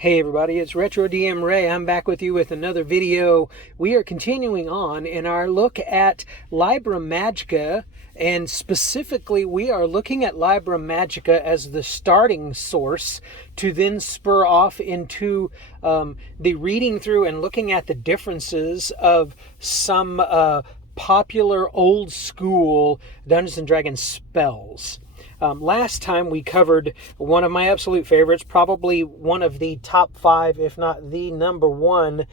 Hey everybody, it's Retro DM Ray. I'm back with you with another video. We are continuing on in our look at Libram Magica, and specifically we are looking at Libram Magica as the starting source to then spur off into the reading through and looking at the differences of some popular old school Dungeons & Dragons spells. Last time we covered one of my absolute favorites, probably one of the top 5, if not the number 1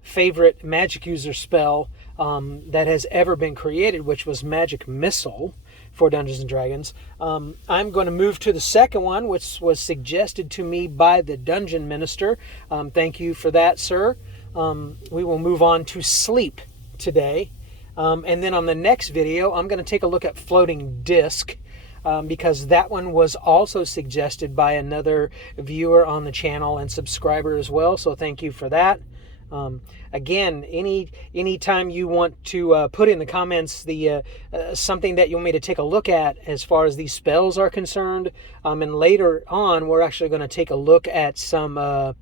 favorite magic user spell that has ever been created, which was Magic Missile for Dungeons & Dragons. I'm going to move to the second one, which was suggested to me by the Dungeon Minister. Thank you for that, sir. We will move on to Sleep today. And then on the next video, I'm going to take a look at Floating Disc. Because that one was also suggested by another viewer on the channel and subscriber as well, so thank you for that. Again, anytime you want to put in the comments the something that you want me to take a look at as far as these spells are concerned, and later on we're actually going to take a look at some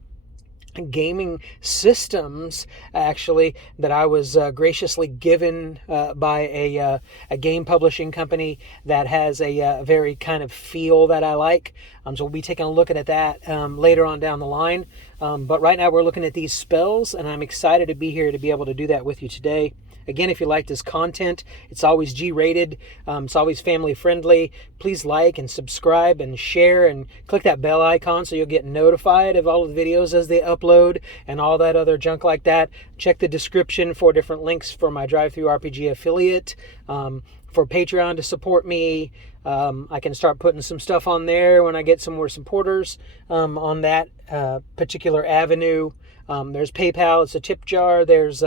gaming systems actually that I was graciously given by a game publishing company that has a very kind of feel that I like. So we'll be taking a look at that later on down the line. But right now we're looking at these spells, and I'm excited to be here to be able to do that with you today. Again, if you like this content, it's always G-rated. It's always family friendly. Please like and subscribe and share and click that bell icon so you'll get notified of all of the videos as they upload and all that other junk like that. Check the description for different links for my Drive-Thru RPG affiliate, for Patreon to support me. I can start putting some stuff on there when I get some more supporters on that particular avenue. There's PayPal, it's a tip jar. There's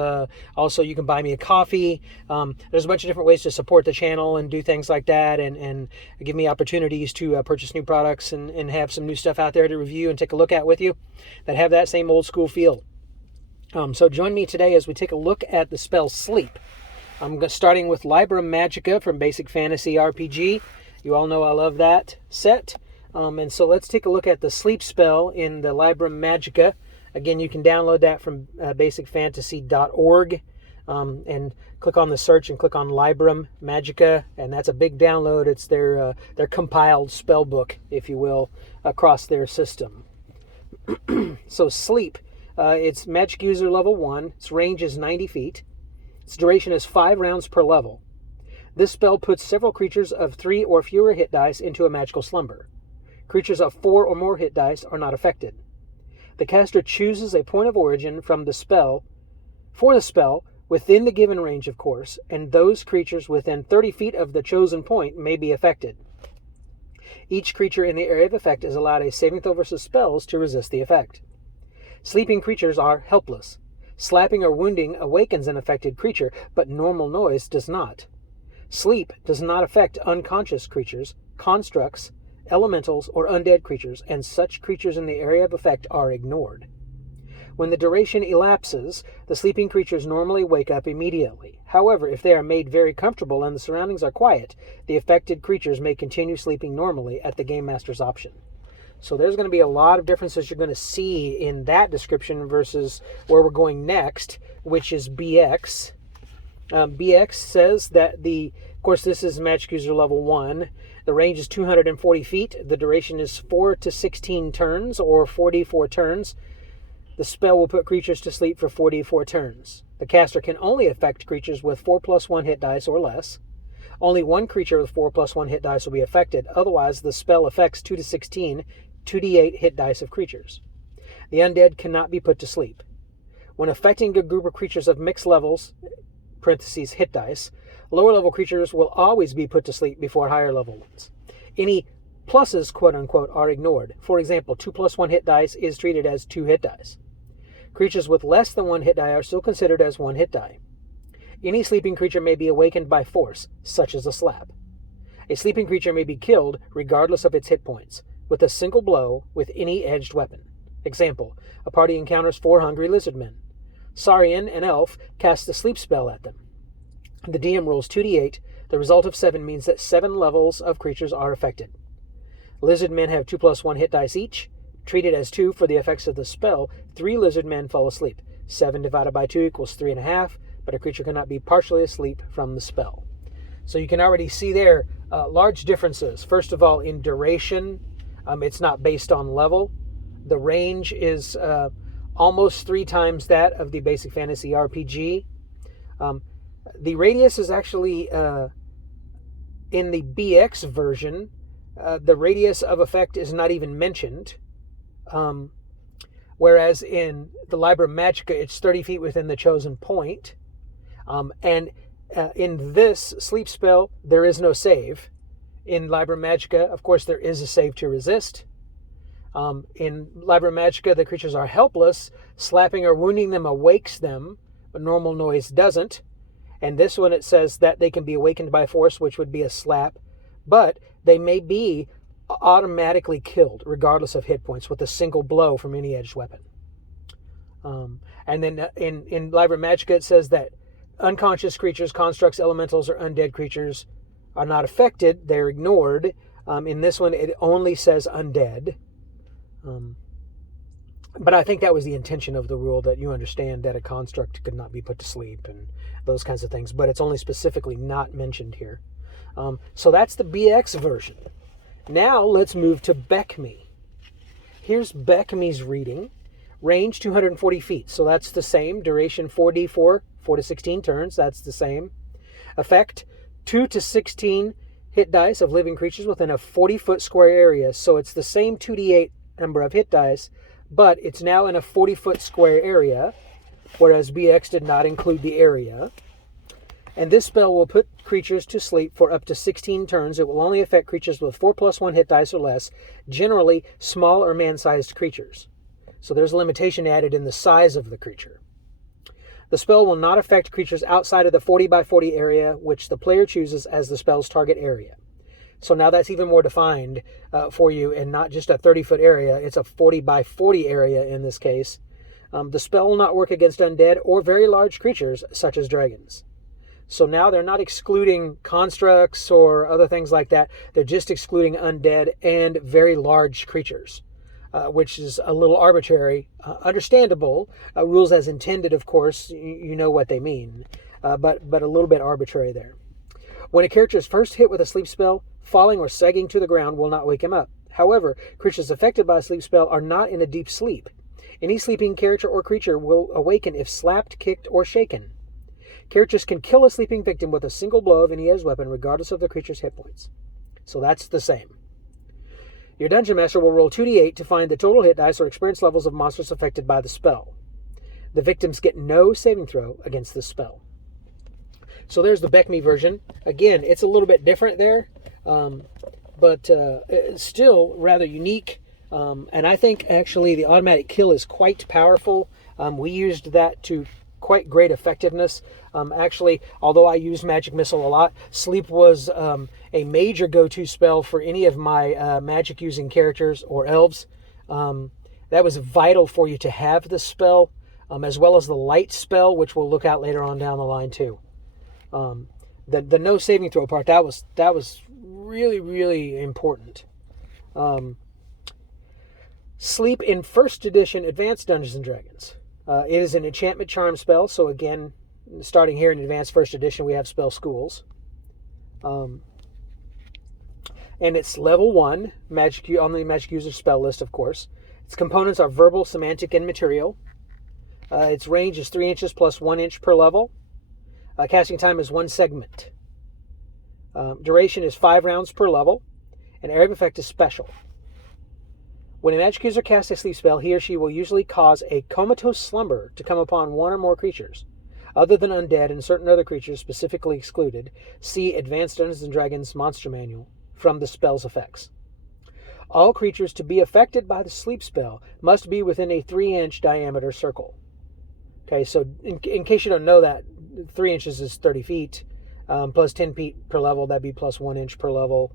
also, you can buy me a coffee. There's a bunch of different ways to support the channel and do things like that, and give me opportunities to purchase new products and have some new stuff out there to review and take a look at with you that have that same old school feel. So join me today as we take a look at the spell Sleep. I'm starting with Libram Magica from Basic Fantasy RPG. You all know I love that set. And so let's take a look at the Sleep spell in the Libram Magica. Again, you can download that from basicfantasy.org and click on the search and click on Libram Magica, and that's a big download. It's their compiled spell book, if you will, across their system. So Sleep, it's Magic User level 1. Its range is 90 feet. Its duration is 5 rounds per level. This spell puts several creatures of 3 or fewer hit dice into a magical slumber. Creatures of 4 or more hit dice are not affected. The caster chooses a point of origin from the spell, for the spell, within the given range, of course, and those creatures within 30 feet of the chosen point may be affected. Each creature in the area of effect is allowed a saving throw versus spells to resist the effect. Sleeping creatures are helpless. Slapping or wounding awakens an affected creature, but normal noise does not. Sleep does not affect unconscious creatures, constructs, elementals, or undead creatures, and such creatures in the area of effect are ignored. When the duration elapses, the sleeping creatures normally wake up immediately. However, if they are made very comfortable and the surroundings are quiet, the affected creatures may continue sleeping normally at the Game Master's option. So there's going to be a lot of differences you're going to see in that description versus where we're going next, which is BX. BX says that of course, this is Magic User level 1. The range is 240 feet. The duration is 4 to 16 turns, or 44 turns. The spell will put creatures to sleep for 44 turns. The caster can only affect creatures with 4+1 hit dice or less. Only one creature with 4+1 hit dice will be affected. Otherwise, the spell affects 2 to 16, 2d8 hit dice of creatures. The undead cannot be put to sleep. When affecting a group of creatures of mixed levels, parentheses hit dice, lower level creatures will always be put to sleep before higher level ones. Any pluses, quote unquote, are ignored. For example, 2+1 hit dice is treated as 2 hit dice. Creatures with less than 1 hit die are still considered as 1 hit die. Any sleeping creature may be awakened by force, such as a slap. A sleeping creature may be killed, regardless of its hit points, with a single blow with any edged weapon. Example, a party encounters 4 hungry lizard men. Saurian, an elf, casts a sleep spell at them. The DM rolls 2d8. The result of 7 means that 7 levels of creatures are affected. Lizard men have 2+1 hit dice each. Treated as 2 for the effects of the spell, 3 lizard men fall asleep. 7 divided by 2 equals 3.5, but a creature cannot be partially asleep from the spell. So you can already see there large differences. First of all, in duration, it's not based on level. The range is almost 3 times that of the basic fantasy RPG. The radius is actually, in the BX version, the radius of effect is not even mentioned. Whereas in the Libram Magica, it's 30 feet within the chosen point. And in this sleep spell, there is no save. In Libram Magica, of course, there is a save to resist. In Libram Magica, the creatures are helpless. Slapping or wounding them awakes them, but normal noise doesn't. And this one, it says that they can be awakened by force, which would be a slap. But they may be automatically killed, regardless of hit points, with a single blow from any edged weapon. And then in Libram Magica, it says that unconscious creatures, constructs, elementals, or undead creatures are not affected. They're ignored. In this one, it only says undead. But I think that was the intention of the rule, that you understand that a construct could not be put to sleep and those kinds of things. But it's only specifically not mentioned here. So that's the BX version. Now let's move to BECMI. Here's BECMI's reading. Range 240 feet. So that's the same. Duration 4d4, 4 to 16 turns. That's the same. Effect 2 to 16 hit dice of living creatures within a 40-foot square area. So it's the same 2d8 number of hit dice, but it's now in a 40-foot square area, whereas BX did not include the area. And this spell will put creatures to sleep for up to 16 turns. It will only affect creatures with 4+1 hit dice or less, generally small or man-sized creatures. So there's a limitation added in the size of the creature. The spell will not affect creatures outside of the 40 by 40 area, which the player chooses as the spell's target area. So now that's even more defined for you, and not just a 30-foot area. It's a 40 by 40 area in this case. The spell will not work against undead or very large creatures, such as dragons. So now they're not excluding constructs or other things like that. They're just excluding undead and very large creatures, which is a little arbitrary. Understandable. Rules as intended, of course. You know what they mean. But a little bit arbitrary there. When a character is first hit with a sleep spell, falling or sagging to the ground will not wake him up. However, creatures affected by a sleep spell are not in a deep sleep. Any sleeping character or creature will awaken if slapped, kicked, or shaken. Characters can kill a sleeping victim with a single blow of any edged weapon, regardless of the creature's hit points. So that's the same. Your Dungeon Master will roll 2d8 to find the total hit dice or experience levels of monsters affected by the spell. The victims get no saving throw against the spell. So there's the BECMI version. Again, it's a little bit different there, but it's still rather unique. And I think actually the automatic kill is quite powerful. We used that to quite great effectiveness. Actually, although I use Magic Missile a lot, sleep was a major go-to spell for any of my magic-using characters or elves. That was vital for you to have this spell, as well as the light spell, which we'll look at later on down the line too. The no saving throw part, that was really, really important. Sleep in first edition Advanced Dungeons and Dragons. It is an enchantment charm spell, so again, starting here in Advanced First Edition, we have spell schools. And it's level 1, on the Magic User spell list, of course. Its components are verbal, semantic, and material. Its range is 3 inches plus 1 inch per level. Casting time is 1 segment. Duration is 5 rounds per level. And area of effect is special. When a magic user casts a sleep spell, he or she will usually cause a comatose slumber to come upon one or more creatures, other than undead and certain other creatures specifically excluded. See Advanced Dungeons & Dragons Monster Manual from the spell's effects. All creatures to be affected by the sleep spell must be within a 3-inch diameter circle. Okay, so in case you don't know that, 3 inches is 30 feet, plus 10 feet per level, that'd be plus 1 inch per level.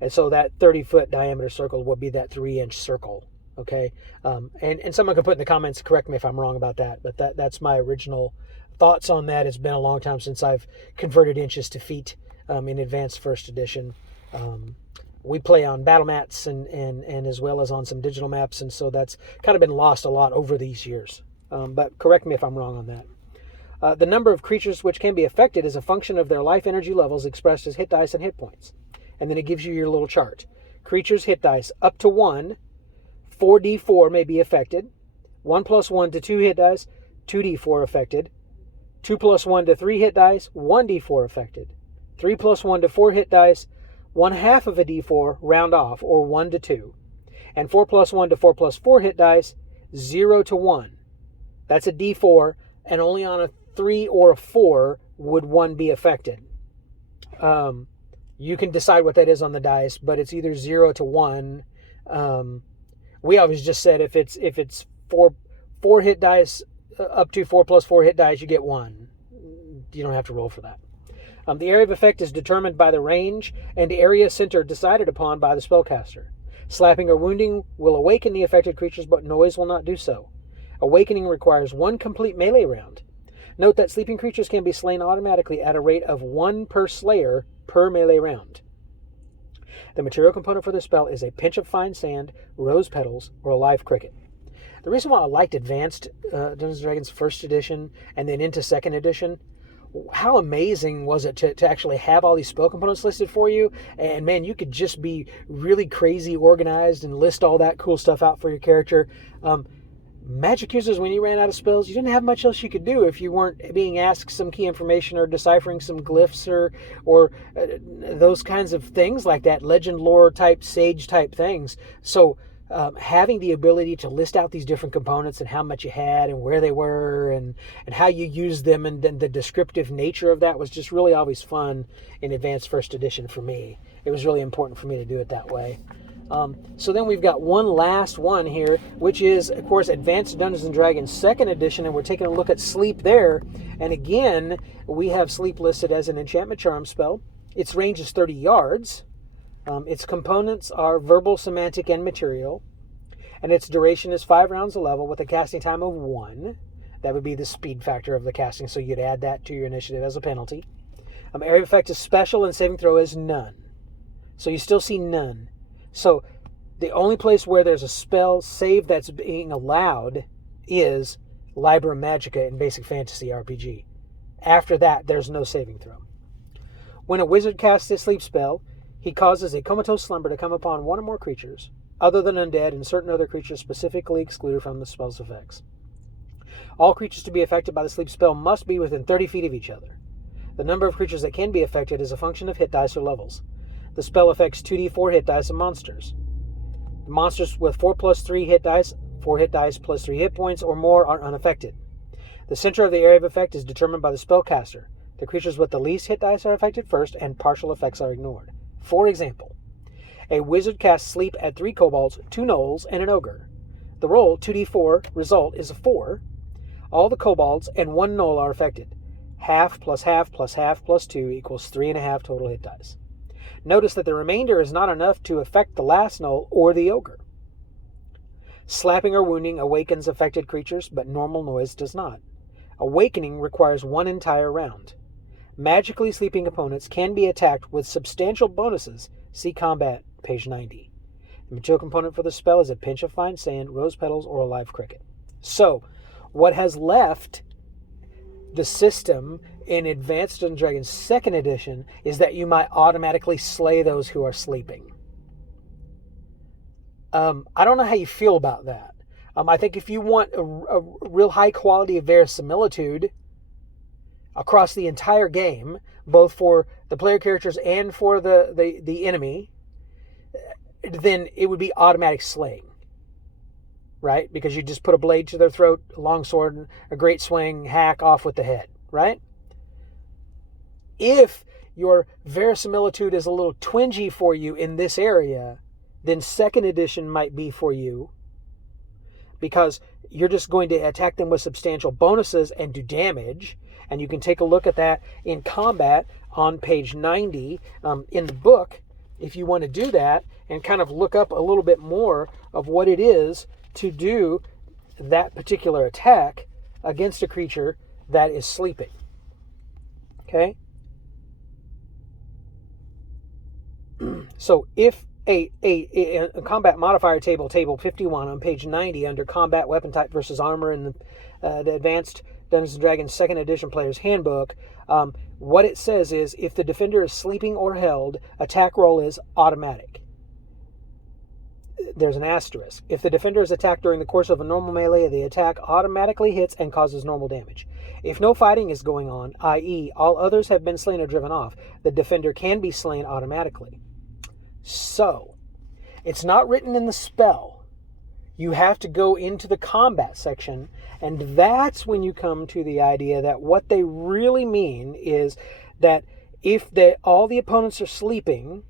And so that 30-foot diameter circle would be that 3-inch circle, okay? And someone can put in the comments, correct me if I'm wrong about that, but that's my original thoughts on that. It's been a long time since I've converted inches to feet in Advanced First Edition. we play on battle mats and as well as on some digital maps, and so that's kind of been lost a lot over these years. But correct me if I'm wrong on that. The number of creatures which can be affected is a function of their life energy levels expressed as hit dice and hit points. And then it gives you your little chart. Creatures hit dice up to 1, 4d4 may be affected. 1 plus 1 to 2 hit dice, 2d4 affected. 2 plus 1 to 3 hit dice, 1d4 affected. 3 plus 1 to 4 hit dice, 1/2 of a d4, round off, or 1 to 2. And 4 plus 1 to 4 plus 4 hit dice, 0 to 1. That's a d4, and only on a 3 or a 4 would 1 be affected. You can decide what that is on the dice, but it's either 0 to 1. We always just said if it's four hit dice, up to 4 plus 4 hit dice, you get 1. You don't have to roll for that. The area of effect is determined by the range and area center decided upon by the spellcaster. Slapping or wounding will awaken the affected creatures, but noise will not do so. Awakening requires 1 complete melee round. Note that sleeping creatures can be slain automatically at a rate of 1 per slayer per melee round. The material component for the spell is a pinch of fine sand, rose petals, or a live cricket. The reason why I liked Advanced Dungeons & Dragons 1st edition and then into 2nd edition, how amazing was it to actually have all these spell components listed for you? And man, you could just be really crazy organized and list all that cool stuff out for your character. Magic users, when you ran out of spells, you didn't have much else you could do if you weren't being asked some key information or deciphering some glyphs or those kinds of things like that, legend lore type, sage type things. So having the ability to list out these different components and how much you had and where they were and how you used them, and then the descriptive nature of that was just really always fun in Advanced 1st Edition for me. It was really important for me to do it that way. So then we've got one last one here, which is, of course, Advanced Dungeons & Dragons 2nd Edition, and we're taking a look at sleep there. And again, we have sleep listed as an enchantment charm spell. Its range is 30 yards. Its components are verbal, semantic, and material. And its duration is 5 rounds a level with a casting time of 1. That would be the speed factor of the casting, so you'd add that to your initiative as a penalty. Area of effect is special, and saving throw is none. So you still see none. So the only place where there's a spell save that's being allowed is Libram Magica in Basic Fantasy RPG. After that, there's no saving throw. When a wizard casts a sleep spell, he causes a comatose slumber to come upon one or more creatures, other than undead and certain other creatures specifically excluded from the spell's effects. All creatures to be affected by the sleep spell must be within 30 feet of each other. The number of creatures that can be affected is a function of hit dice or levels. The spell affects 2d4 hit dice and monsters. The monsters with 4 plus 3 hit dice, 4 hit dice plus 3 hit points or more are unaffected. The center of the area of effect is determined by the spellcaster. The creatures with the least hit dice are affected first, and partial effects are ignored. For example, a wizard casts sleep at 3 kobolds, 2 gnolls, and an ogre. The roll, 2d4, result is a 4. All the kobolds and 1 gnoll are affected. Half plus half plus half plus 2 equals 3.5 total hit dice. Notice that the remainder is not enough to affect the last gnoll or the ogre. Slapping or wounding awakens affected creatures, but normal noise does not. Awakening requires 1 entire round. Magically sleeping opponents can be attacked with substantial bonuses. See Combat, page 90. The material component for the spell is a pinch of fine sand, rose petals, or a live cricket. So, what has left the system in Advanced Dungeons & Dragons 2nd Edition is that you might automatically slay those who are sleeping. I don't know how you feel about that. I think if you want a real high quality of verisimilitude across the entire game, both for the player characters and for the enemy, then it would be automatic slaying. Right? Because you just put a blade to their throat, a long sword, a great swing, hack off with the head. Right? If your verisimilitude is a little twingy for you in this area, then 2nd Edition might be for you, because you're just going to attack them with substantial bonuses and do damage. And you can take a look at that in Combat on page 90 in the book if you want to do that and kind of look up a little bit more of what it is to do that particular attack against a creature that is sleeping. Okay? So if combat modifier table, table 51 on page 90 under combat weapon type versus armor in the Advanced Dungeons & Dragons 2nd edition player's handbook. What it says is if the defender is sleeping or held, attack roll is automatic. There's an asterisk. If the defender is attacked during the course of a normal melee, the attack automatically hits and causes normal damage. If no fighting is going on, i.e. all others have been slain or driven off, the defender can be slain automatically. So, it's not written in the spell. You have to go into the combat section, and that's when you come to the idea that what they really mean is that if all the opponents are sleeping,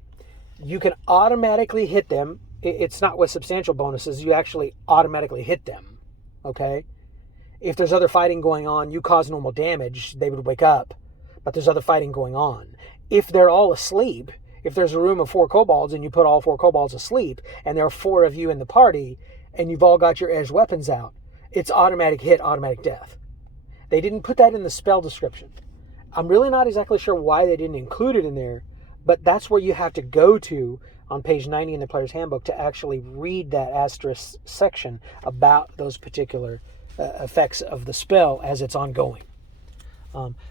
you can automatically hit them. It's not with substantial bonuses. You actually automatically hit them, okay? If there's other fighting going on, you cause normal damage, they would wake up, but there's other fighting going on. If they're all asleep, if there's a room of 4 kobolds and you put all 4 kobolds asleep, and there are 4 of you in the party, and you've all got your edged weapons out, it's automatic hit, automatic death. They didn't put that in the spell description. I'm really not exactly sure why they didn't include it in there, but that's where you have to go to on page 90 in the player's handbook to actually read that asterisk section about those particular effects of the spell as it's ongoing.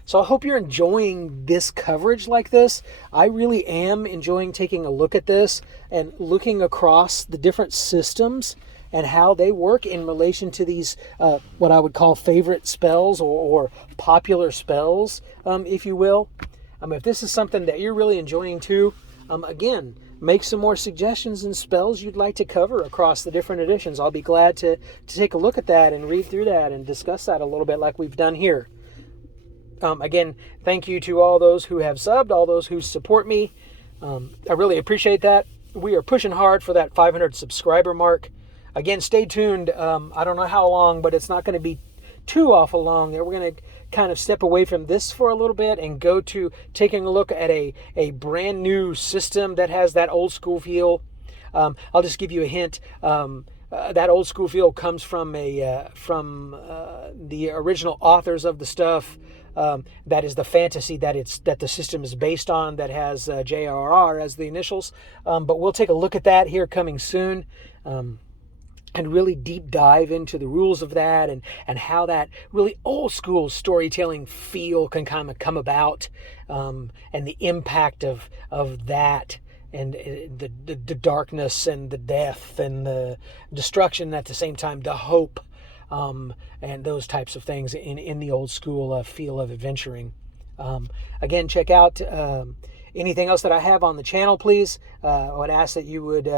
So I hope you're enjoying this coverage like this. I really am enjoying taking a look at this and looking across the different systems and how they work in relation to these, what I would call favorite spells or popular spells, if you will. If this is something that you're really enjoying too, again, make some more suggestions and spells you'd like to cover across the different editions. I'll be glad to take a look at that and read through that and discuss that a little bit like we've done here. Again, thank you to all those who have subbed, all those who support me. I really appreciate that. We are pushing hard for that 500 subscriber mark. Again, stay tuned. I don't know how long, but it's not going to be too awful long. We're going to kind of step away from this for a little bit and go to taking a look at a brand new system that has that old school feel. I'll just give you a hint. That old school feel comes from the original authors of the stuff. That is the fantasy that the system is based on, that has JRR as the initials. But we'll take a look at that here coming soon. And really deep dive into the rules of that and how that really old school storytelling feel can kind of come about, and the impact of that, and the darkness and the death and the destruction at the same time, the hope, and those types of things in the old school feel of adventuring. Again, check out anything else that I have on the channel, please. I would ask that you would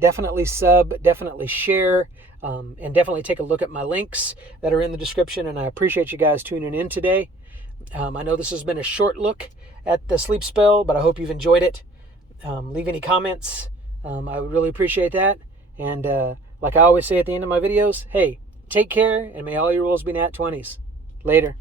definitely sub, definitely share, and definitely take a look at my links that are in the description. And I appreciate you guys tuning in today. I know this has been a short look at the sleep spell, but I hope you've enjoyed it. Leave any comments. I would really appreciate that. And like I always say at the end of my videos, hey, take care, and may all your rolls be nat 20s. Later.